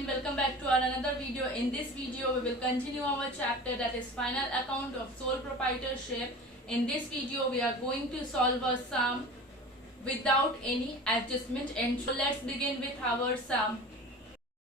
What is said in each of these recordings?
children, welcome back to our another video. In this video we will continue our chapter, that is final account of sole proprietorship. In this video we are going to solve a sum without any adjustment, and so let's begin with our sum.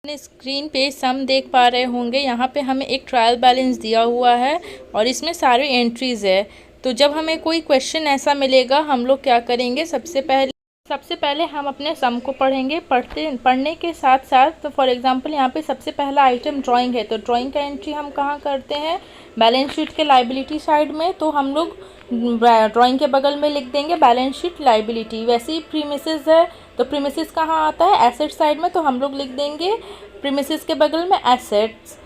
Screen पे सम देख पा रहे होंगे, यहाँ पे हमें एक trial balance दिया हुआ है और इसमें सारे एंट्रीज है। तो जब हमें कोई क्वेश्चन ऐसा मिलेगा हम लोग क्या करेंगे, सबसे पहले हम अपने सम को पढ़ेंगे। पढ़ने के साथ साथ तो फॉर एग्जांपल यहाँ पे सबसे पहला आइटम ड्राइंग है, तो ड्राइंग का एंट्री हम कहाँ करते हैं, बैलेंस शीट के लाइबिलिटी साइड में। तो हम लोग ड्राइंग के बगल में लिख देंगे बैलेंस शीट लाइबिलिटी। वैसे ही प्रीमिसेस है, तो प्रीमिसेस कहाँ आता है, एसेट साइड में, तो हम लोग लिख देंगे प्रीमिसेस के बगल में एसेट्स,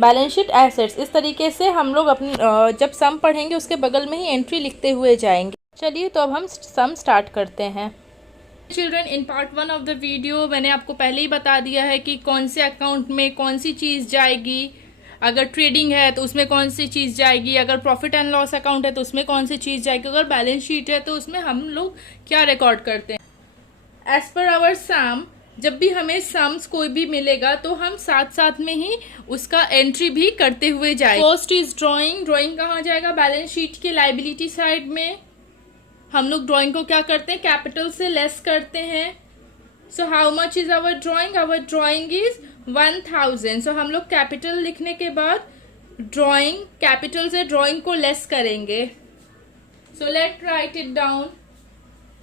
बैलेंस शीट एसेट्स। इस तरीके से हम लोग अपनी जब सम पढ़ेंगे उसके बगल में ही एंट्री लिखते हुए जाएंगे। चलिए तो अब हम सम स्टार्ट करते हैं। Children, in part 1 of the video मैंने आपको पहले ही बता दिया है कि कौन से अकाउंट में कौन सी चीज़ जाएगी। अगर ट्रेडिंग है तो उसमें कौन सी चीज़ जाएगी, अगर प्रॉफिट एंड लॉस अकाउंट है तो उसमें कौन सी चीज़ जाएगी, अगर बैलेंस शीट है तो उसमें हम लोग क्या रिकॉर्ड करते हैं। एज पर आवर सम, जब भी हमें सम्स कोई भी मिलेगा तो हम साथ साथ में ही उसका एंट्री भी करते हुए जाएंगे। First is drawing. ड्राइंग कहाँ जाएगा, बैलेंस शीट के लाइबिलिटी साइड में। हम लोग ड्राइंग को क्या करते हैं, कैपिटल से लेस करते हैं। So how much is our drawing, our drawing is 1000। सो हम लोग कैपिटल लिखने के बाद ड्राइंग, कैपिटल से ड्राइंग को लेस करेंगे। So let write it down.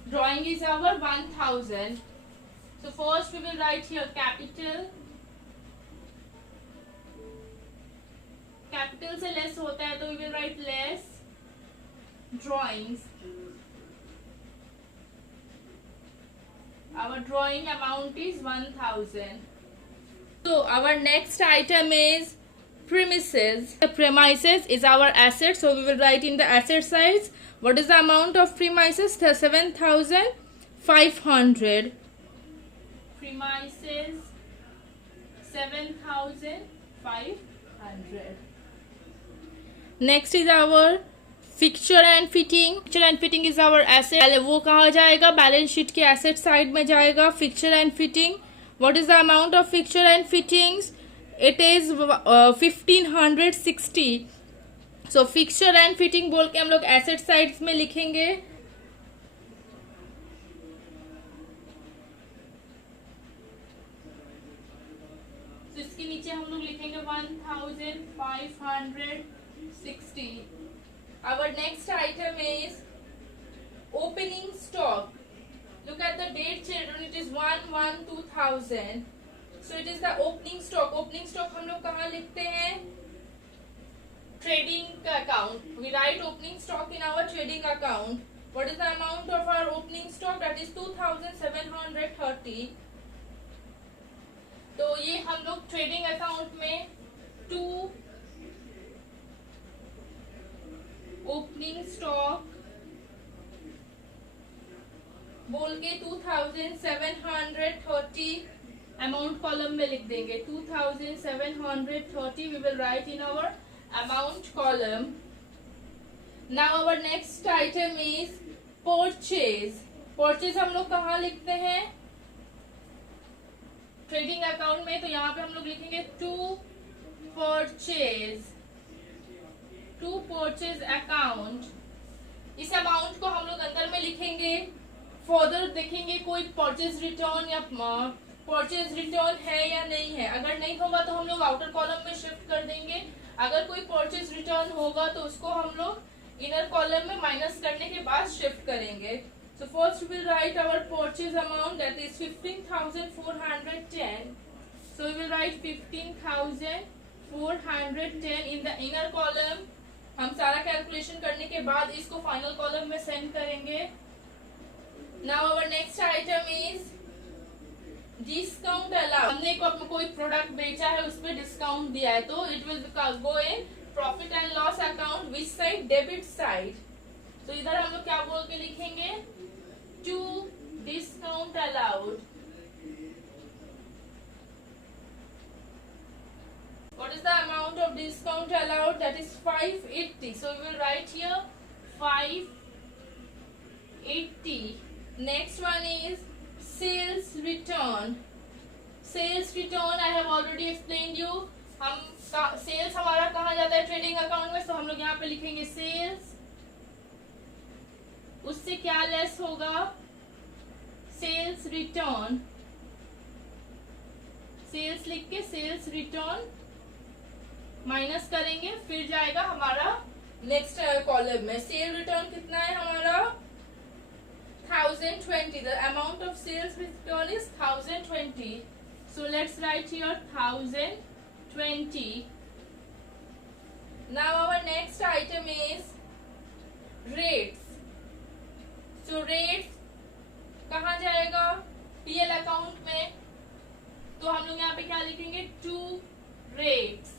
Drawing is our 1000। So first we will write here capital. Capital से लेस होता है तो we will write less drawings. Our drawing amount is 1000. So our next item is premises. The premises is our asset, so we will write in the asset sides. What is the amount of premises? 7,500. Premises 7,500. Next is our fixture and fitting. Fixture and fitting is our asset. वो कहाँ जाएगा, balance sheet के asset side में जाएगा। Fixture and fitting, what is the amount of fixture and fittings, it is 1560। So fixture and fitting बोल के हम लोग एसेट साइड में लिखेंगे। तो इसके नीचे हम लोग लिखेंगे 1560। Our next item is opening stock. Look at the date, children. It is 1/1/2000. So it is the opening stock. Opening stock हम लोग कहाँ लिखते हैं, trading account. We write opening stock in our trading account. What is the amount of our opening stock? That is 2730. तो ये हम लोग trading account में 2 ओपनिंग स्टॉक बोल के 2730 अमाउंट कॉलम में लिख देंगे। 2730 we will write in our amount column. Now our next item is purchase. Purchase हम लोग कहाँ लिखते हैं, ट्रेडिंग अकाउंट में। तो यहाँ पे हम लोग लिखेंगे टू परचेज अकाउंट। इस अमाउंट को हम लोग अंदर में लिखेंगे। फर्दर देखेंगे कोई परचेज रिटर्न या परचेज रिटर्न है या नहीं है। अगर नहीं होगा तो हम लोग आउटर कॉलम में शिफ्ट कर देंगे। अगर कोई परचेज रिटर्न होगा तो उसको हम लोग इनर कॉलम में माइनस करने के बाद शिफ्ट करेंगे। So first will write our purchase amount, that is 15,410. So we will write 15,410 in the inner column. हम सारा कैलकुलेशन करने के बाद इसको फाइनल कॉलम में सेंड करेंगे। Now our next item is discount allowed. हमने कोई प्रोडक्ट बेचा है, उस पर डिस्काउंट दिया है, तो it will go in profit and loss account. Which side, debit side. तो इधर हम लोग क्या बोल के लिखेंगे, to discount allowed. What is the amount of discount allowed? That is 580. So we will write here 580. Next one is sales return. Sales return I have already explained you. हम sales हमारा कहाँ जाता है ट्रेडिंग अकाउंट में, तो हम लोग यहाँ पे लिखेंगे सेल्स, उससे क्या लेस होगा, सेल्स रिटर्न, सेल्स लिख के सेल्स रिटर्न माइनस करेंगे, फिर जाएगा हमारा नेक्स्ट कॉलम में। सेल रिटर्न कितना है हमारा 1020, the amount of sales return is 1020, so let's write here 1020। Now our next item is rates. So rates कहाँ जाएगा, पीएल अकाउंट में, तो हम लोग यहाँ पे क्या लिखेंगे, टू रेट्स।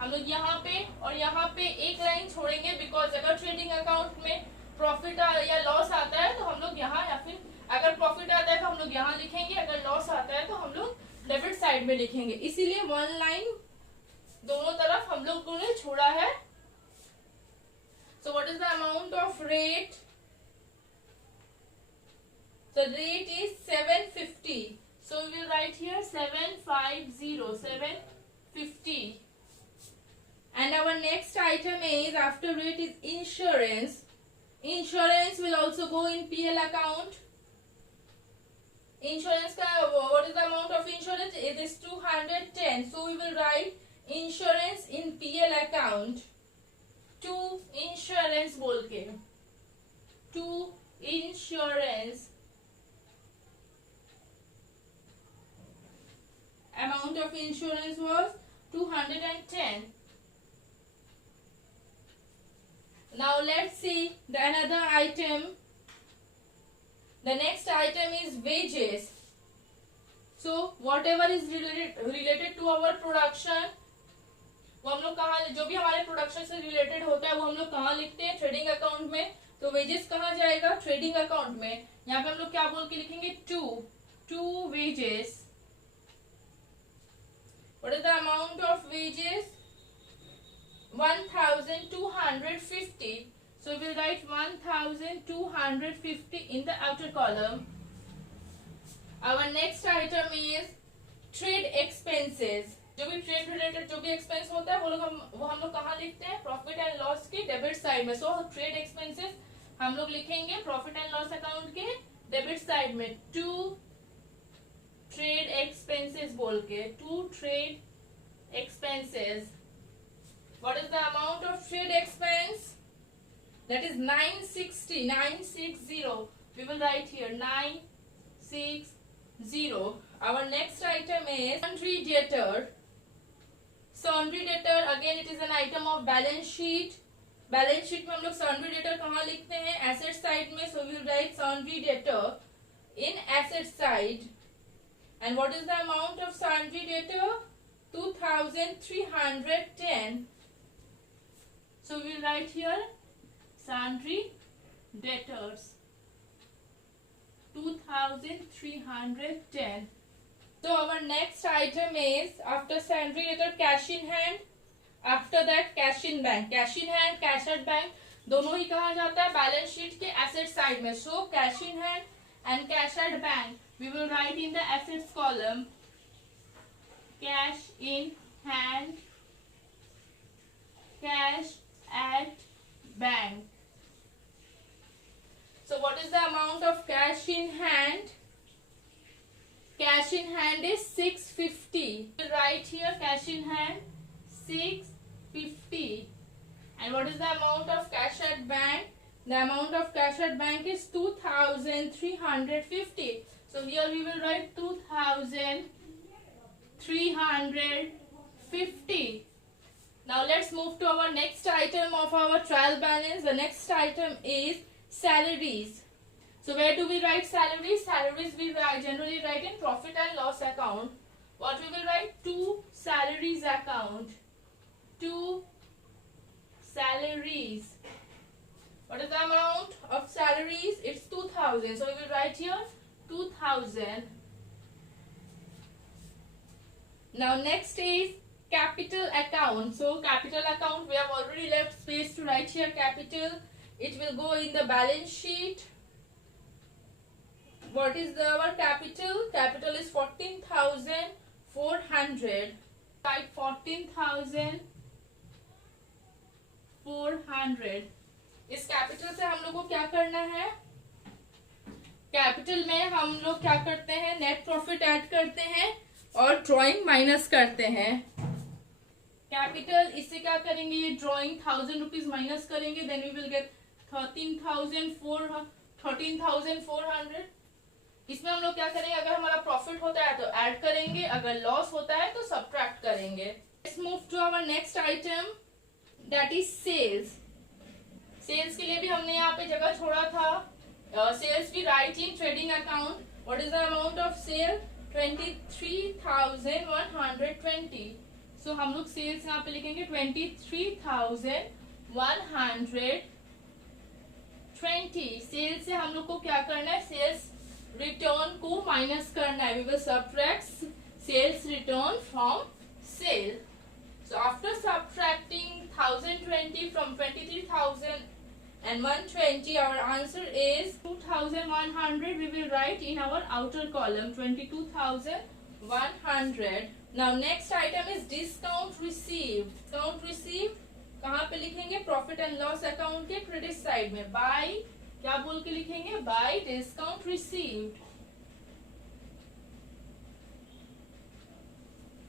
हम लोग यहाँ पे और यहाँ पे एक लाइन छोड़ेंगे, बिकॉज अगर ट्रेडिंग अकाउंट में प्रॉफिट या लॉस आता है तो हम लोग यहाँ, या फिर अगर प्रॉफिट आता है तो हम लोग यहाँ लिखेंगे, अगर लॉस आता है तो हम लोग डेबिट साइड में लिखेंगे, इसीलिए वन लाइन दोनों तरफ हम लोगों ने छोड़ा है। So what is the amount of rate, the rate is 750, so we will write here 750, and our next item is after rate is insurance. Insurance will also go in PL account. Insurance ka what is the amount of insurance, it is 210, so we will write insurance in PL account, to insurance बोल के, to insurance amount of insurance was 210. Now let's see the another item. The next item is wages. So whatever is related to our production, वो हम लोग कहाँ, जो भी हमारे production से रिलेटेड होता है वो हम लोग कहाँ लिखते हैं, ट्रेडिंग अकाउंट में। तो वेजेस कहाँ जाएगा, ट्रेडिंग अकाउंट में। यहाँ पे हम लोग क्या बोल के लिखेंगे, to wages. What is the amount of wages, 1250, so we will write 1250 in the outer column. Our next item is trade expenses. जो भी ट्रेड रिलेटेड जो भी एक्सपेंस होता है वो हम लोग कहाँ लिखते हैं, प्रॉफिट एंड लॉस के डेबिट साइड में। सो ट्रेड एक्सपेंसेस हम लोग लिखेंगे प्रॉफिट एंड लॉस अकाउंट के डेबिट साइड में, टू ट्रेड एक्सपेंसेस बोल के, to trade expenses. What is the amount of trade expense? That is 960. We will write here 960. Our next item is sundry debtor. Sundry debtor again it is an item of balance sheet. Balance sheet में हम लोग sundry debtor कहाँ लिखते हैं, asset side में. So we will write sundry debtor in asset side. And what is the amount of sundry debtor? 2310. So we will write here sundry debtors 2310. So our next item is after sundry debtor cash in hand, after that cash in bank. Cash in hand, cash at bank दोनों ही कहाँ जाता है, balance sheet के asset side में. So cash in hand and cash at bank we will write in the assets column. Cash in hand, cash at bank. So what is the amount of cash in hand? Cash in hand is 650. We'll write here cash in hand 650. And what is the amount of cash at bank? The amount of cash at bank is 2350. So here we will write 2350. Now let's move to our next item of our trial balance. The next item is salaries. So where do we write salaries? Salaries we generally write in profit and loss account. What we will write? To salaries account. To salaries. What is the amount of salaries? It's 2000. So we will write here 2000. Now next is capital account. So capital account, we have already left space to write here capital. It will go in the balance sheet. What is our capital? Capital is 14,400. Type 14,400. इस capital से हम लोग को क्या करना है? Capital में हम लोग क्या करते हैं? नेट प्रॉफिट ऐड करते हैं और ड्रॉइंग माइनस करते हैं। कैपिटल इससे क्या करेंगे? ये ड्रॉइंग 1000 रुपीज माइनस करेंगे, देन वी विल गेट 13,400। इसमें हम लोग क्या करेंगे? अगर हमारा प्रॉफिट होता है तो ऐड करेंगे, अगर लॉस होता है तो सब्ट्रैक्ट करेंगे। Let's move to our next item, that is sales. Sales के लिए भी हमने यहाँ पे जगह छोड़ा था। सेल्स भी write in trading account. What is the amount of sale? 23,120। So हम लोग सेल्स यहाँ पे लिखेंगे 23,120। सेल्स से हम लोग को क्या करना है? सेल्स रिटर्न को माइनस करना है। We will subtract sales return from sale. So after subtracting 1020 from 23,120, our answer is 2,100. We will write in our outer column 22,100. Now next item is discount received. Discount received कहाँ पे लिखेंगे? Profit and loss account के credit side में। Bye क्या बोल के लिखेंगे? Bye discount received.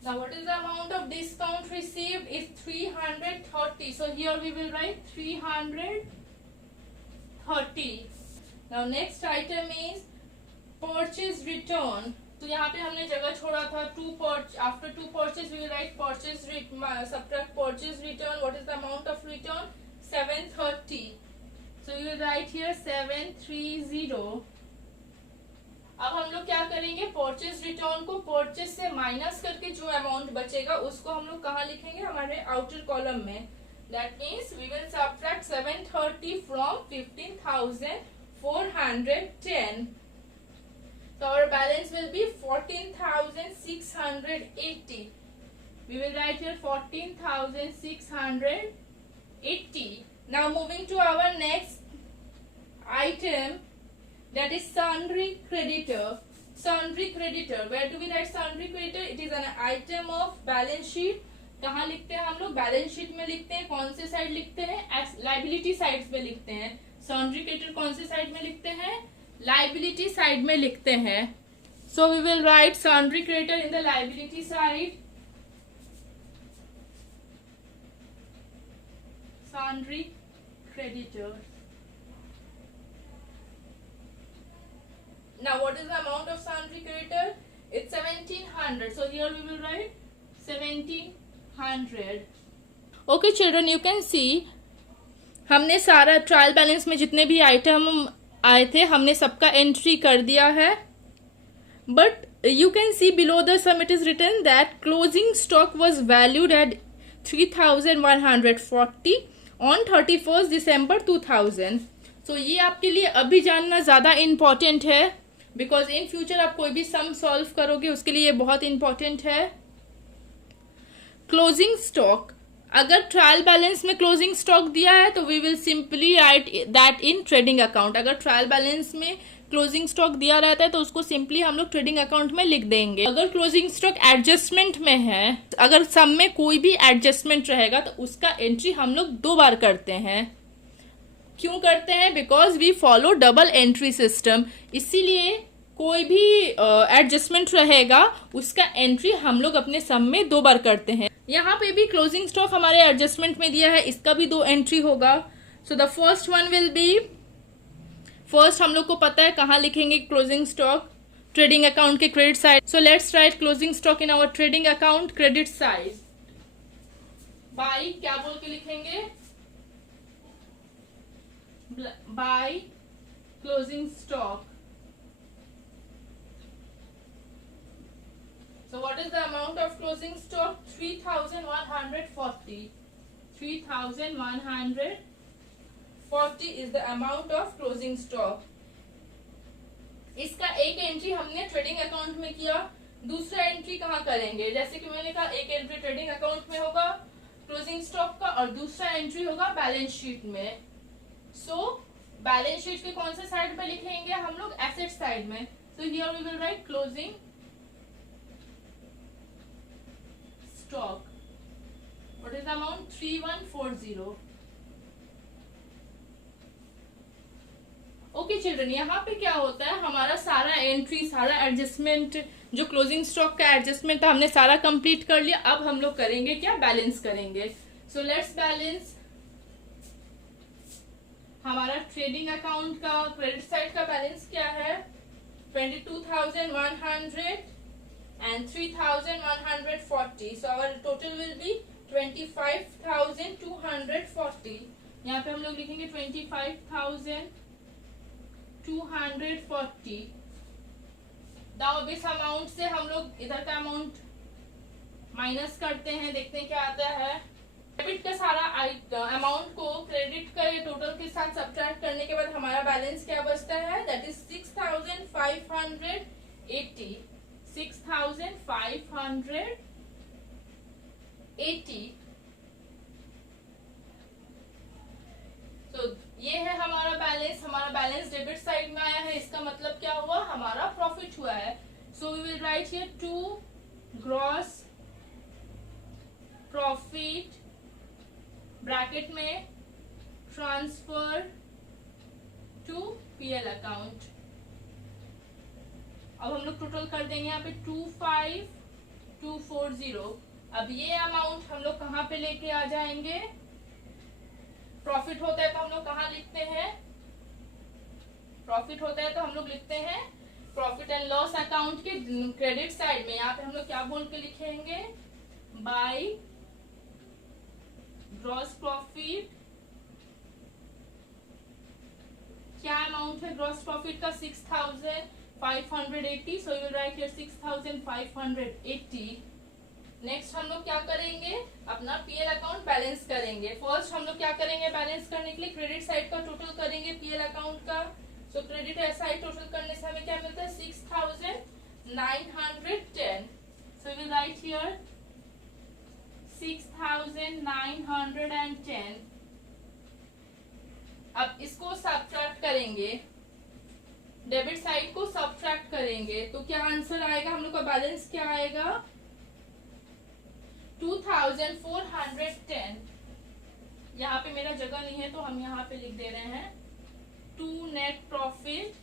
Now what is the amount of discount received? Is 330. So here we will write 330. Now next item is purchase return. तो यहाँ पे हमने जगह छोड़ा था after two purchase we will write purchase subtract purchase return. What is the amount of return? 730. So you will write here 730. अब हम लोग क्या करेंगे? परचेज रिटर्न को परचेज से माइनस करके जो अमाउंट बचेगा उसको हम लोग कहाँ लिखेंगे? हमारे आउटर कॉलम में। That means we will subtract 730 from 15,410. So our balance will be 14,680. We will write here 14,680. Now moving to our next item, that is sundry creditor. Sundry creditor. Where do we write sundry creditor? It is an item of balance sheet. कहाँ लिखते हैं हम लोग? Balance sheet में लिखते हैं। कौन से साइड लिखते हैं? लाइबिलिटी साइड में लिखते हैं। सॉन्ड्री क्रेडिटर कौन से साइड में लिखते हैं? लाइबिलिटी साइड में लिखते हैं। So we will write sundry creditor in the liability side. Sundry creditor. Now what is the amount of sundry creditor? It's 1,700. So here we will write 1,700. Okay children, you can see हमने सारा trial balance में जितने भी item आए थे हमने सबका entry कर दिया है. But you can see below the sum it is written that closing stock was valued at 3,140 on 31st December 2000. So ये आपके लिए अभी जानना ज़्यादा इम्पॉर्टेंट है बिकॉज इन फ्यूचर आप कोई भी सम सॉल्व करोगे उसके लिए ये बहुत इम्पॉर्टेंट है. क्लोजिंग स्टॉक, अगर ट्रायल बैलेंस में क्लोजिंग स्टॉक दिया है तो we will simply write that in trading account. अगर ट्रायल बैलेंस में क्लोजिंग स्टॉक दिया रहता है तो उसको सिंपली हम लोग ट्रेडिंग अकाउंट में लिख देंगे. अगर क्लोजिंग स्टॉक एडजस्टमेंट में है, अगर सम में कोई भी एडजस्टमेंट रहेगा तो उसका एंट्री हम लोग 2 बार करते हैं. क्यों करते हैं? Because we follow double entry system. इसीलिए कोई भी एडजस्टमेंट रहेगा उसका एंट्री हम लोग अपने सम में 2 बार करते हैं. यहाँ पे भी क्लोजिंग स्टॉक हमारे एडजस्टमेंट में दिया है, इसका भी 2 एंट्री होगा. So the first one will be, first हम लोग को पता है कहाँ लिखेंगे क्लोजिंग स्टॉक, ट्रेडिंग अकाउंट के credit side. So let's write closing stock in our trading account credit side. By क्या बोल के लिखेंगे? By closing stock. So what is the amount of closing stock? 3,140. 3,140 is the amount of closing stock. इसका एक entry हमने trading account में किया, दूसरा एंट्री कहाँ करेंगे? जैसे कि मैंने कहा एक एंट्री ट्रेडिंग अकाउंट में होगा क्लोजिंग स्टॉक का और दूसरा एंट्री होगा बैलेंस शीट में. सो बैलेंस शीट के कौन से साइड पे लिखेंगे हम लोग? एसेट साइड में. So here we will write closing stock. What is the amount? 3140. Okay children, यहाँ पे क्या होता है, हमारा सारा एंट्री, सारा एडजस्टमेंट, जो क्लोजिंग स्टॉक का एडजस्टमेंट था हमने सारा कंप्लीट कर लिया. अब हम लोग करेंगे क्या? बैलेंस करेंगे. So let's balance. हमारा ट्रेडिंग अकाउंट का क्रेडिट साइड का बैलेंस क्या है? 22,100 and 3,140. So our total will be 25,240. यहाँ पे हम लोग लिखेंगे 25,240. दाओ अब इस अमाउंट से हम लोग इधर का अमाउंट माइनस करते हैं, देखते हैं क्या आता है. डेबिट का सारा अमाउंट को क्रेडिट का टोटल के साथ सब्ट्रैक्ट करने के बाद हमारा बैलेंस क्या बचता है? That is 6,580. 6,580. तो ये है हमारा बैलेंस. हमारा बैलेंस डेबिट साइड में आया है, इसका मतलब क्या हुआ? हमारा प्रॉफिट हुआ है. So we will write here to gross profit bracket में ट्रांसफर टू पीएल अकाउंट. अब हम लोग टोटल कर देंगे यहाँ पे 25,240. अब ये अमाउंट हम लोग कहाँ पे लेके आ जाएंगे? प्रॉफिट होता है तो हम लोग कहाँ लिखते हैं? प्रॉफिट होता है तो हम लोग लिखते हैं प्रॉफिट एंड लॉस अकाउंट के क्रेडिट साइड में. यहाँ पे हम लोग क्या बोल के लिखेंगे? By gross profit. क्या अमाउंट है ग्रॉस प्रॉफिट का? 6,580. So you will write here 6,580. Next हम लोग क्या करेंगे? अपना पीएल अकाउंट बैलेंस करेंगे. फर्स्ट हम लोग क्या करेंगे बैलेंस करने के लिए? क्रेडिट साइड का टोटल करेंगे पीएल अकाउंट का. सो क्रेडिट साइड टोटल करने से हमें क्या मिलता है? 6,910. So will write here 6,910. अब इसको सब्ट्रैक्ट करेंगे, डेबिट साइड को सब्ट्रैक्ट करेंगे तो क्या आंसर आएगा? हम लोग का बैलेंस क्या आएगा? 2,410. यहाँ पे मेरा जगह नहीं है तो हम यहाँ पे लिख दे रहे हैं to net profit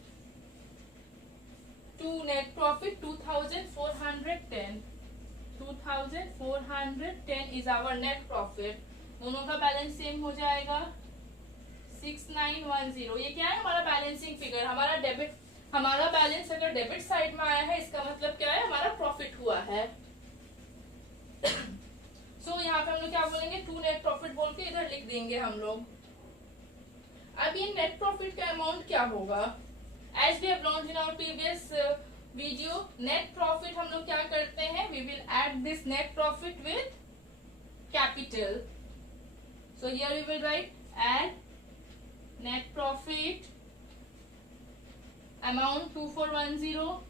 2,410. 2,410 is our net profit. दोनों का बैलेंस सेम हो जाएगा 6,910. ये क्या है? हमारा बैलेंसिंग फिगर. हमारा बैलेंस अगर डेबिट साइड में आया है इसका मतलब क्या है? हमारा प्रॉफिट हुआ है. सो यहाँ पे हम लोग क्या बोलेंगे? टू नेट प्रॉफिट बोल के इधर लिख देंगे हम लोग. अब ये नेट प्रॉफिट का अमाउंट क्या होगा? As we have learned in our previous video, net profit हम लोग क्या करते हैं? We will add this net profit with capital. So here we will write add net profit amount 2410.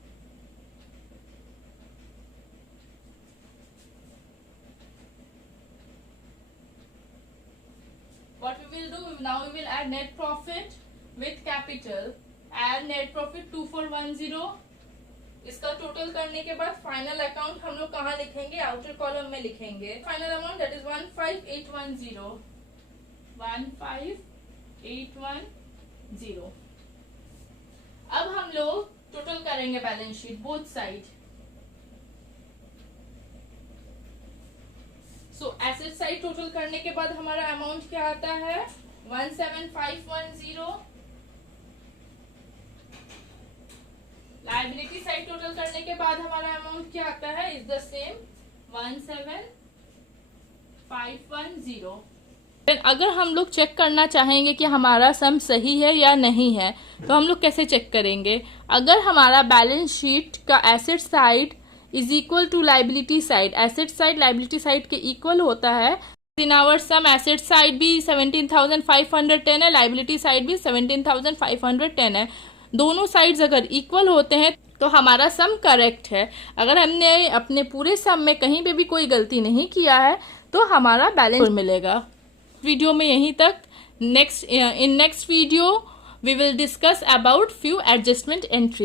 What we will do now? We will add net profit with capital. Add net profit 2410. इसका total करने के बाद final account हम लोग कहाँ लिखेंगे? Outer column में लिखेंगे. Final amount that is 15,810. 15,810. अब हम लोग टोटल करेंगे बैलेंस शीट बोथ साइड. सो एसेट साइड टोटल करने के बाद हमारा अमाउंट क्या आता है? 17,510. लायबिलिटी साइड टोटल करने के बाद हमारा अमाउंट क्या आता है? Is the same 17,510. अगर हम लोग चेक करना चाहेंगे कि हमारा सम सही है या नहीं है तो हम लोग कैसे चेक करेंगे? अगर हमारा बैलेंस शीट का asset side is equal to liability side, asset side liability side के इक्वल होता है, in our sum asset side भी 17,510 है, लाइबिलिटी साइड भी 17,510 है. दोनों साइड्स अगर इक्वल होते हैं तो हमारा सम करेक्ट है. अगर हमने अपने पूरे सम में कहीं पे भी कोई गलती नहीं किया है तो हमारा बैलेंस मिलेगा. वीडियो में यहीं तक. Next video we will discuss about few adjustment entries.